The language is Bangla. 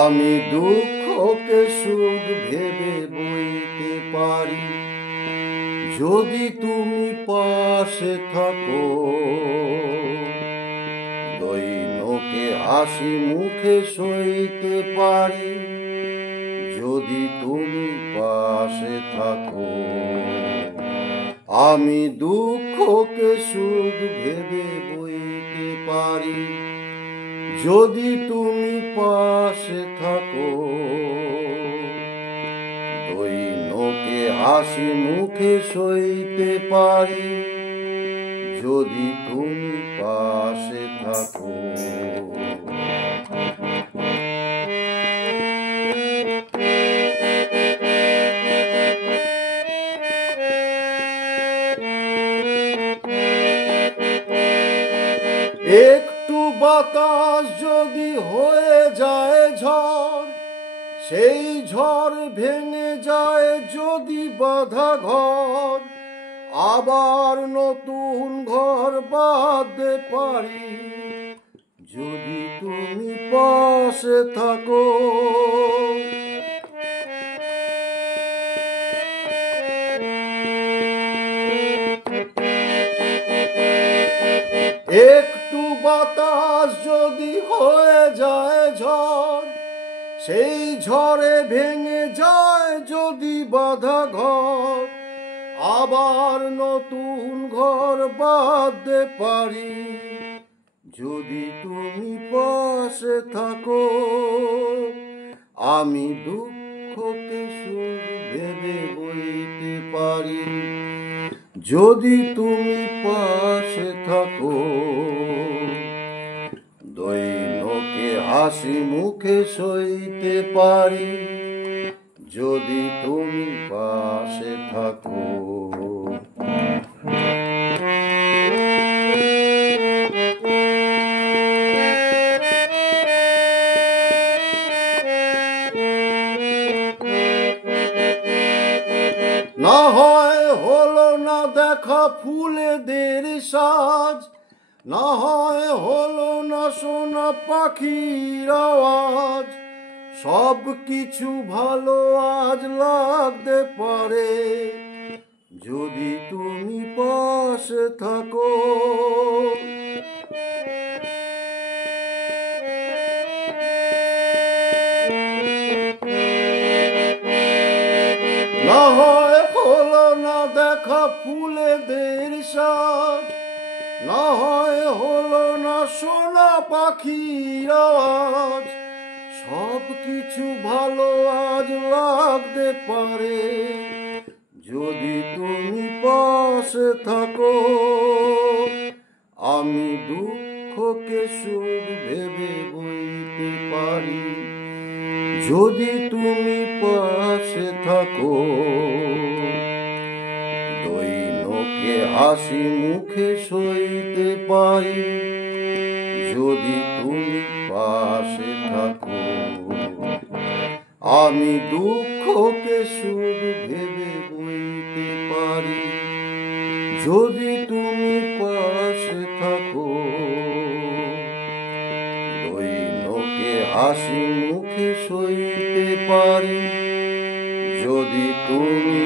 আমি দুঃখকে সুখ ভেবে বইতে পারি যদি তুমি পাশে থাকো। দৈনকে হাসি মুখে সইতে পারি যদি তুমি পাশে থাকো। আমি দুঃখকে সুখ ভেবে বইতে পারি যদি তুমি পাশে থাকো। দৈনকে হাসি মুখে সইতে পারি যদি তুমি পাশে থাকো। একটু বাতাস যদি হয়ে যায় ঝড়, সেই ঝড় ভেঙে যায় যদি বাঁধা ঘর, আবার নতুন ঘর বাঁধতে পারি যদি তুমি পাশে থাকো। একটু বাতাস যদি হয়ে যায় ঝড়, সেই ঝড়ে ভেঙে যায় যদি বাঁধা ঘর, আবার নতুন ঘর বাঁধতে পারি যদি তুমি পাশে থাকো। আমি দুঃখকে সুখ ভেবে বইতে পারি যদি তুমি পাশে থাকো। দৈনকে হাসি মুখে সইতে পারি যদি তুমি পাশে থাকো। না হয় হলো না দেখা ফুলেদের সাজ, না হয় হলো না শোনা পাখির আওয়াজ, সব কিছু ভালো আজ লাগতে পারে যদি তুমি পাশে থাকো। না হয় হলো না দেখা ফুলেদের সাজ, না হয় হলো না শোনা পাখির আওয়াজ, সব কিছু ভালো আজ লাগতে পারে যদি তুমি পাশে থাকো। আমি দুঃখকে সুখ ভেবে বইতে পারি যদি তুমি পাশে থাকো। দৈনকে হাসি মুখে সইতে পারি যদি তুমি পাশে থাকো। আমি দুঃখকে সুখ ভেবে বইতে পারি যদি তুমি পাশে থাকো। দৈনকে হাসি মুখে সইতে পারি যদি তুমি